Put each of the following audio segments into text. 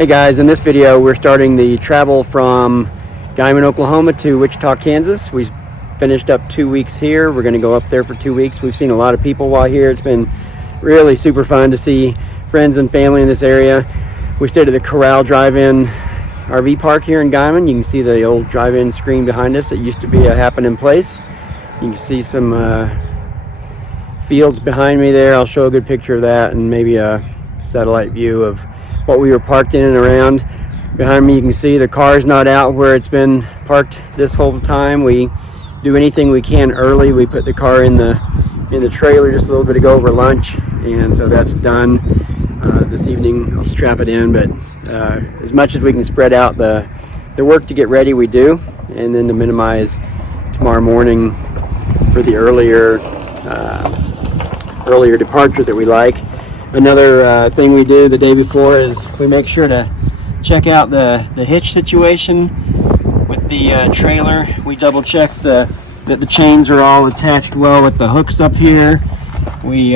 Hey guys, in this video we're starting the travel from Guymon, Oklahoma to Wichita, Kansas. We finished up 2 weeks here. We're going to go up there for 2 weeks. We've seen a lot of people while here. It's been really super fun to see friends and family in this area. We stayed at the Corral Drive-In RV park here in Guymon. You can see the old drive-in screen behind us. It used to be a happening place. You can see some fields behind me there. I'll show a good picture of that and maybe a satellite view of what we were parked in and around. Behind me you can see the car's not out where it's been parked this whole time. We do anything we can early. We put the car in the trailer just a little bit ago over lunch, and so that's done. This evening I'll strap it in, but as much as we can spread out the work to get ready, we do, and then to minimize tomorrow morning for the earlier departure that we like. Another thing we do the day before is we make sure to check out the hitch situation with the trailer. We double check that the chains are all attached well with the hooks up here. We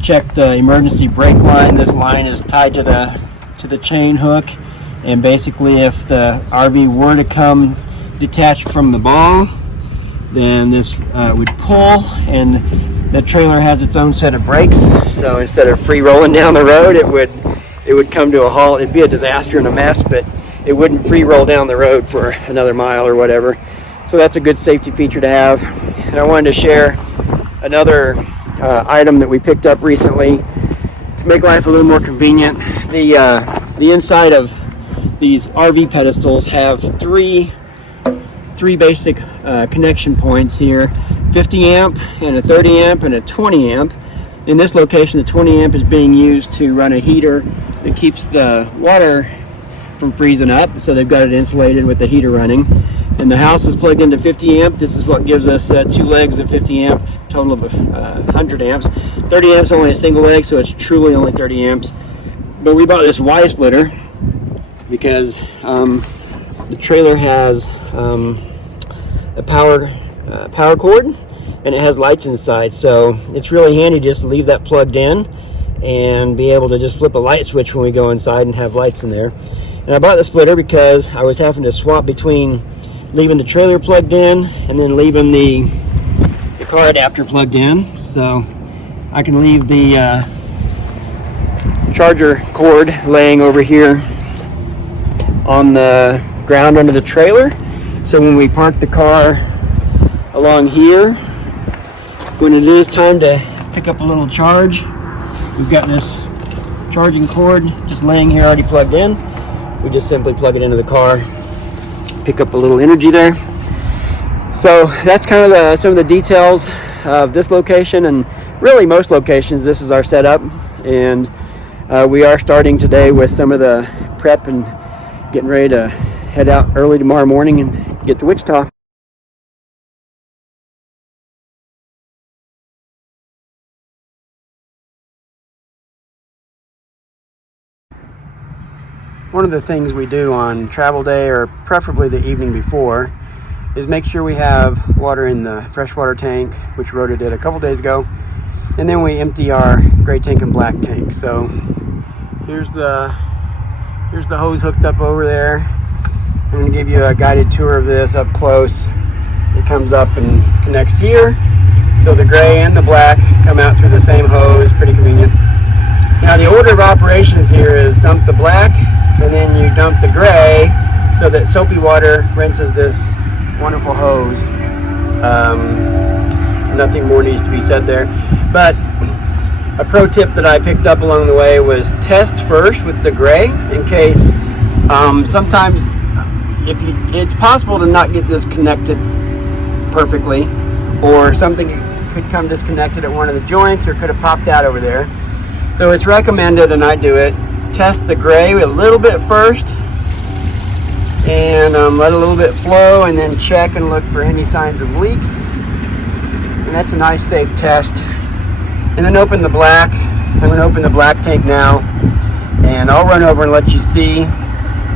check the emergency brake line. This line is tied to the chain hook, and basically if the RV were to come detached from the ball, then this would pull, and the trailer has its own set of brakes, so instead of free rolling down the road, it would come to a halt. It'd be a disaster and a mess, but it wouldn't free roll down the road for another mile or whatever. So that's a good safety feature to have. And I wanted to share another item that we picked up recently to make life a little more convenient. The inside of these RV pedestals have three basic connection points here: 50 amp and a 30 amp and a 20 amp. In this location, the 20 amp is being used to run a heater that keeps the water from freezing up, so they've got it insulated with the heater running. And the house is plugged into 50 amp. This is what gives us 2 legs of 50 amp, total of 100 amps. 30 amps only a single leg, so it's truly only 30 amps. But we bought this Y splitter because the trailer has a power cord, and it has lights inside, so it's really handy just to leave that plugged in and be able to just flip a light switch when we go inside and have lights in there. And I bought the splitter because I was having to swap between leaving the trailer plugged in and then leaving the car adapter plugged in, so I can leave the charger cord laying over here on the ground under the trailer. So when we park the car along here, when it is time to pick up a little charge, we've got this charging cord just laying here already plugged in. We just simply plug it into the car, pick up a little energy there. So that's kind of some of the details of this location, and really most locations. This is our setup, and we are starting today with some of the prep and getting ready to head out early tomorrow morning and get to Wichita. One of the things we do on travel day, or preferably the evening before, is make sure we have water in the freshwater tank, which Rhoda did a couple days ago, and then we empty our gray tank and black tank. So here's the hose hooked up over there. I'm going to give you a guided tour of this up close. It comes up and connects here, so the gray and the black come out through the same hose. Pretty convenient. Now the order of operations here is dump the black, and then you dump the gray, so that soapy water rinses this wonderful hose. Nothing more needs to be said there. But a pro tip that I picked up along the way was test first with the gray, in case sometimes it's possible to not get this connected perfectly, or something could come disconnected at one of the joints, or could have popped out over there. So it's recommended, and I do it, test the gray a little bit first, and let a little bit flow, and then check and look for any signs of leaks. And that's a nice safe test. And then open the black. I'm going to open the black tank now, and I'll run over and let you see.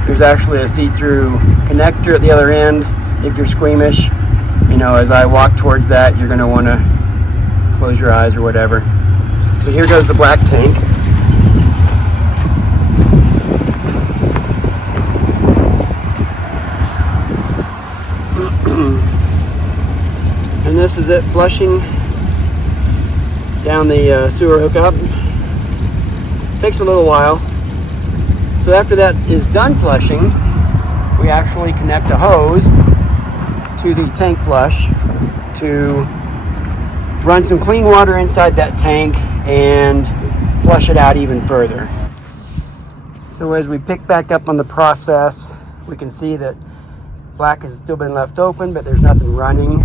There's actually a see-through connector at the other end. If you're squeamish, as I walk towards that, you're going to want to close your eyes or whatever. So here goes the black tank. this is it flushing down the sewer hookup. Takes a little while. So after that is done flushing, we actually connect a hose to the tank flush to run some clean water inside that tank and flush it out even further. So as we pick back up on the process, we can see that black has still been left open, but there's nothing running.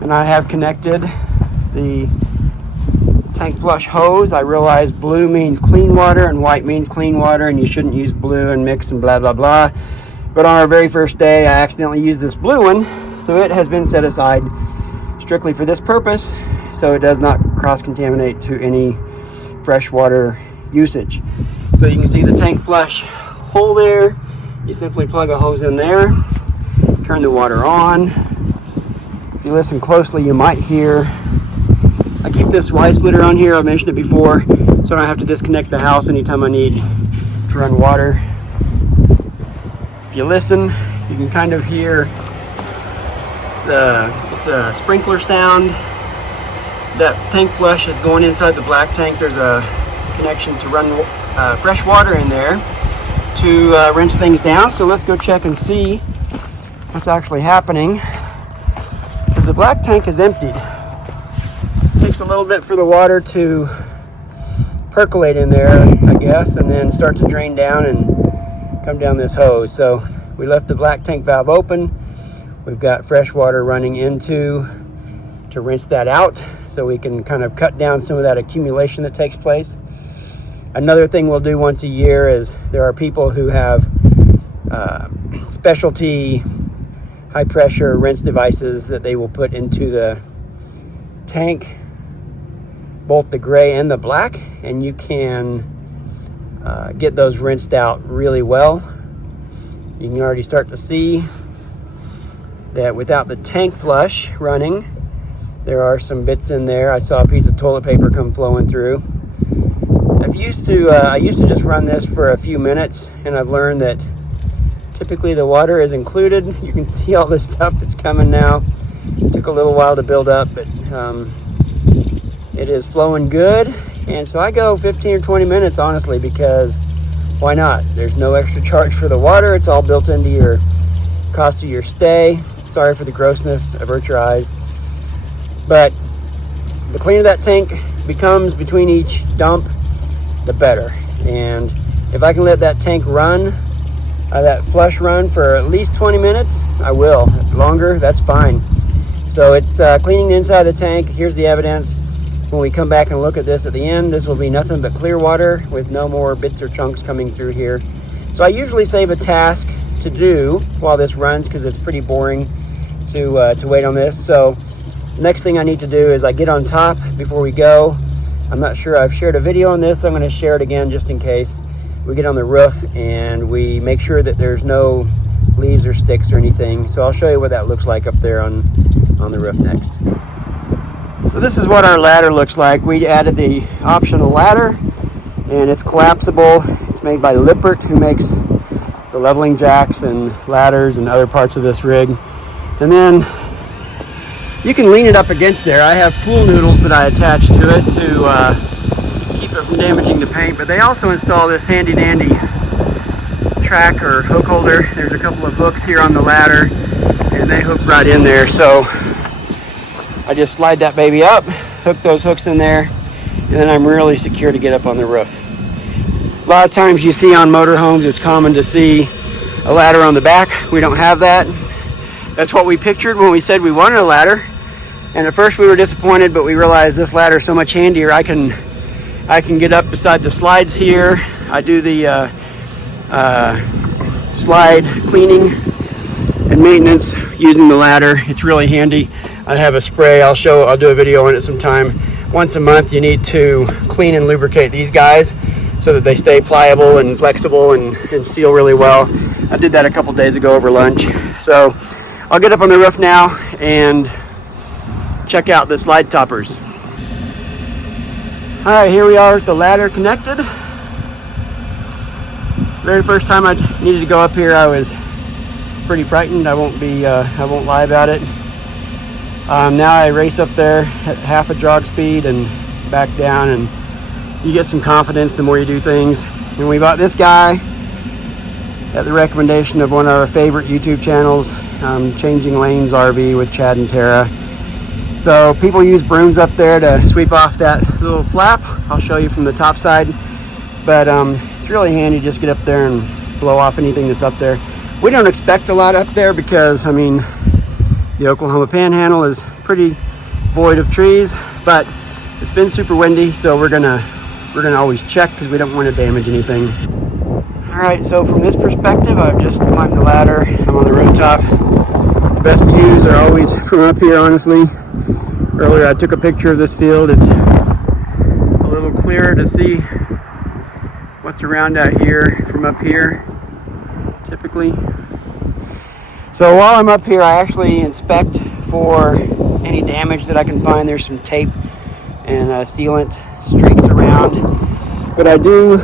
And I have connected the tank flush hose. I realize blue means clean water and white means clean water, and you shouldn't use blue and mix and blah, blah, blah. But on our very first day, I accidentally used this blue one, so it has been set aside strictly for this purpose, so it does not cross-contaminate to any freshwater usage. So you can see the tank flush hole there. You simply plug a hose in there, turn the water on. If you listen closely, you might hear, I keep this Y splitter on here, I've mentioned it before, so I don't have to disconnect the house anytime I need to run water. If you listen, you can kind of hear it's a sprinkler sound. That tank flush is going inside the black tank. There's a connection to run fresh water in there to rinse things down. So let's go check and see what's actually happening, because the black tank is emptied. It takes a little bit for the water to percolate in there, I guess, and then start to drain down and come down this hose. So we left the black tank valve open. We've got fresh water running into to rinse that out, so we can kind of cut down some of that accumulation that takes place. Another thing we'll do once a year is there are people who have specialty high pressure rinse devices that they will put into the tank, both the gray and the black, and you can get those rinsed out really well. You can already start to see that without the tank flush running, there are some bits in there. I saw a piece of toilet paper come flowing through. I used to just run this for a few minutes, and I've learned that typically the water is included. You can see all this stuff that's coming now. It took a little while to build up, but it is flowing good. And so I go 15 or 20 minutes, honestly, because why not? There's no extra charge for the water. It's all built into your cost of your stay. Sorry for the grossness, avert your eyes. But the cleaner that tank becomes between each dump, the better. And if I can let that tank run, that flush run for at least 20 minutes, I will. If longer, that's fine. So it's cleaning the inside of the tank. Here's the evidence. When we come back and look at this at the end, this will be nothing but clear water with no more bits or chunks coming through here. So I usually save a task to do while this runs, because it's pretty boring to wait on this. So next thing I need to do is I get on top before we go. I'm not sure I've shared a video on this, so I'm going to share it again just in case. We get on the roof and we make sure that there's no leaves or sticks or anything. So I'll show you what that looks like up there on the roof next. So this is what our ladder looks like. We added the optional ladder, and it's collapsible. It's made by Lippert, who makes the leveling jacks and ladders and other parts of this rig. And then you can lean it up against there. I have pool noodles that I attach to it to keep it from damaging the paint, but they also install this handy dandy track or hook holder. There's a couple of hooks here on the ladder, and they hook right in there. So I just slide that baby up, hook those hooks in there, and then I'm really secure to get up on the roof. A lot of times you see on motorhomes, it's common to see a ladder on the back. We don't have that. That's what we pictured when we said we wanted a ladder. And at first we were disappointed, but we realized this ladder is so much handier. I can get up beside the slides here. I do the slide cleaning and maintenance using the ladder. It's really handy. I have a spray. I'll do a video on it sometime. Once a month you need to clean and lubricate these guys so that they stay pliable and flexible and seal really well. I did that a couple days ago over lunch. So I'll get up on the roof now and check out the slide toppers. All right, here we are with the ladder connected. Very first time I needed to go up here, I was pretty frightened. I won't lie about it. Now I race up there at half a jog speed and back down, and you get some confidence the more you do things. And we bought this guy at the recommendation of one of our favorite YouTube channels, Changing Lanes RV with Chad and Tara. So people use brooms up there to sweep off that little flap. I'll show you from the top side. But it's really handy to just get up there and blow off anything that's up there. We don't expect a lot up there because, I mean, the Oklahoma Panhandle is pretty void of trees, but it's been super windy, so we're gonna always check because we don't want to damage anything. All right, so from this perspective, I've just climbed the ladder. I'm on the rooftop. The best views are always from up here, honestly. Earlier I took a picture of this field. It's a little clearer to see what's around out here from up here, typically. So while I'm up here, I actually inspect for any damage that I can find. There's some tape and sealant streaks around. But I do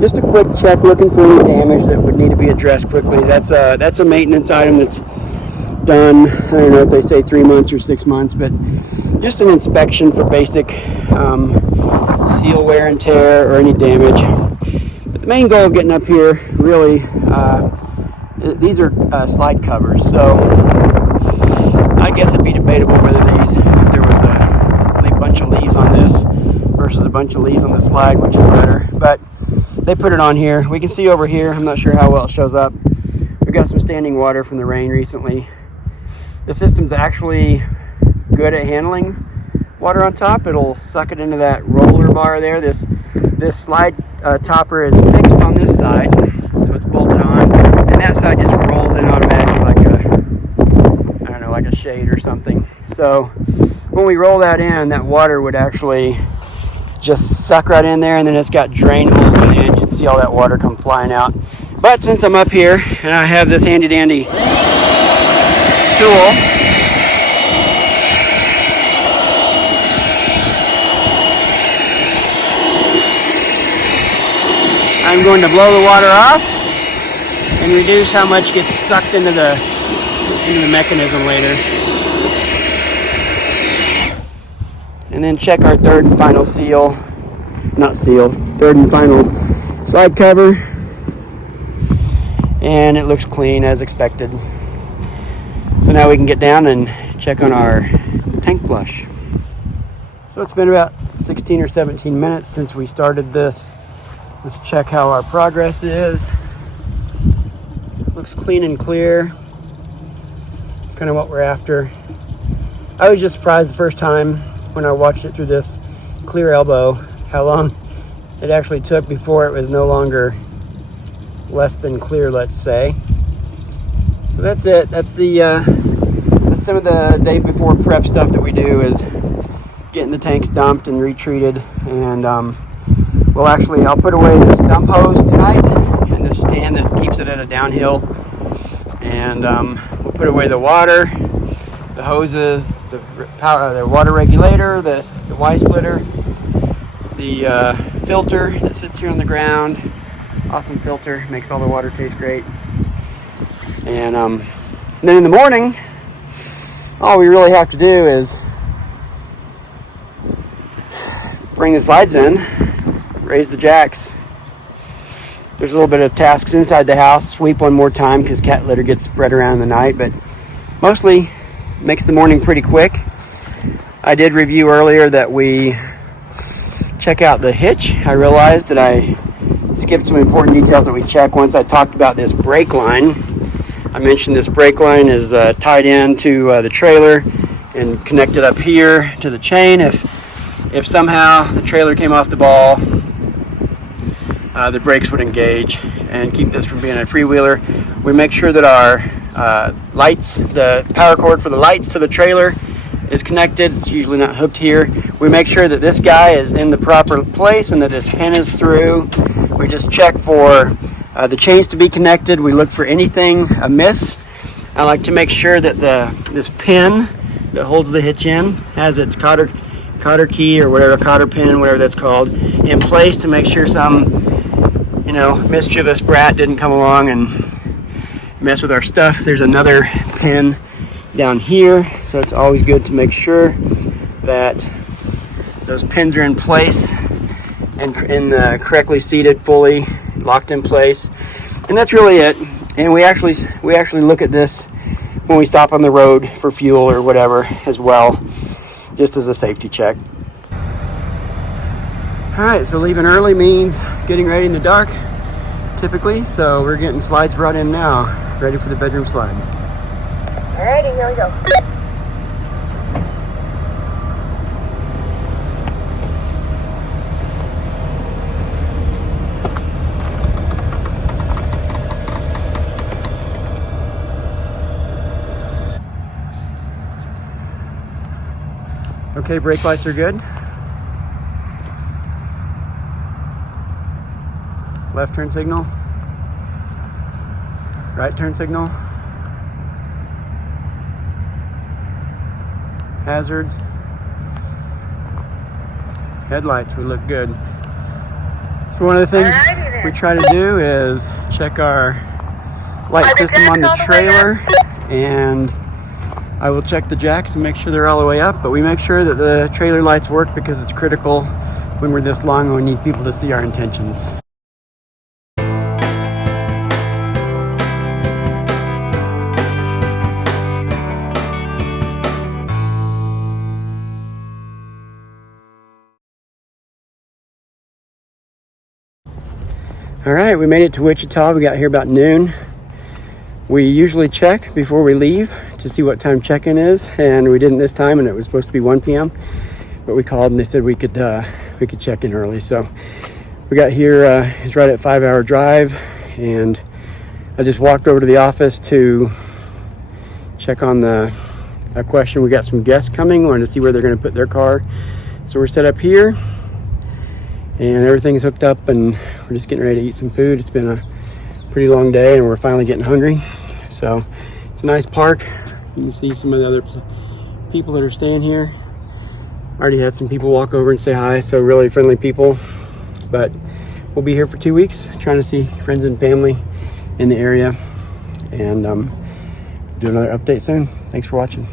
just a quick check looking for any damage that would need to be addressed quickly. That's a maintenance item that's done, I don't know if they say 3 months or 6 months, but just an inspection for basic seal wear and tear or any damage. But the main goal of getting up here, really, these are slide covers, so I guess it'd be debatable whether if there was a bunch of leaves on this versus a bunch of leaves on the slide, which is better. But they put it on here. We can see over here, I'm not sure how well it shows up. We've got some standing water from the rain recently. The system's actually good at handling water on top. It'll suck it into that roller bar there. This slide topper is fixed on this side, so it's bolted on, and that side just rolls in automatically like a shade or something. So when we roll that in, that water would actually just suck right in there, and then it's got drain holes on the edge. You can see all that water come flying out. But since I'm up here and I have this handy dandy tool, I'm going to blow the water off and reduce how much gets sucked into the mechanism later. And then check our third and final third and final slide cover. And it looks clean as expected. So now we can get down and check on our tank flush. So it's been about 16 or 17 minutes since we started this. Let's check how our progress is. Looks clean and clear. Kind of what we're after. I was just surprised the first time when I watched it through this clear elbow how long it actually took before it was no longer less than clear, let's say. So that's it. That's some of the day before prep stuff that we do, is getting the tanks dumped and retreated. And I'll put away this dump hose tonight and the stand that keeps it at a downhill. And we'll put away the water, the hoses, the water regulator, the Y splitter, the filter that sits here on the ground. Awesome filter, makes all the water taste great. And then in the morning, all we really have to do is bring the slides in, raise the jacks. There's a little bit of tasks inside the house. Sweep one more time because cat litter gets spread around in the night, but mostly makes the morning pretty quick. I did review earlier that we check out the hitch. I realized that I skipped some important details that we check once I talked about this brake line. I mentioned this brake line is tied in to the trailer and connected up here to the chain. If somehow the trailer came off the ball, the brakes would engage and keep this from being a freewheeler. We make sure that our lights, the power cord for the lights to the trailer is connected. It's usually not hooked here. We make sure that this guy is in the proper place and that this pin is through. We just check for the chains to be connected. We look for anything amiss. I like to make sure that this pin that holds the hitch in has its cotter key or whatever, cotter pin, whatever that's called, in place to make sure some mischievous brat didn't come along and mess with our stuff. There's another pin down here. So it's always good to make sure that those pins are in place and correctly seated, fully locked in place. And that's really it. And we actually look at this when we stop on the road for fuel or whatever as well, just as a safety check. All right, so leaving early means getting ready in the dark, typically. So we're getting slides brought in now, ready for the bedroom slide. All righty, here we go. Okay, brake lights are good. Left turn signal. Right turn signal. Hazards. Headlights, we look good. So one of the things we try to do is check our light system on the trailer, and I will check the jacks and make sure they're all the way up, but we make sure that the trailer lights work because it's critical when we're this long and we need people to see our intentions. All right, we made it to Wichita. We got here about noon. We usually check before we leave to see what time check-in is, and we didn't this time, and it was supposed to be 1 p.m. But we called and they said we could check in early. So we got here. It's right at 5-hour drive, and I just walked over to the office to check on a question. We got some guests coming. Wanted to see where they're going to put their car, so we're set up here, and everything's hooked up, and we're just getting ready to eat some food. It's been a pretty long day, and we're finally getting hungry. So it's a nice park. You can see some of the other people that are staying here. Already had some people walk over and say hi, so really friendly people. But we'll be here for 2 weeks, trying to see friends and family in the area, and do another update soon. Thanks for watching.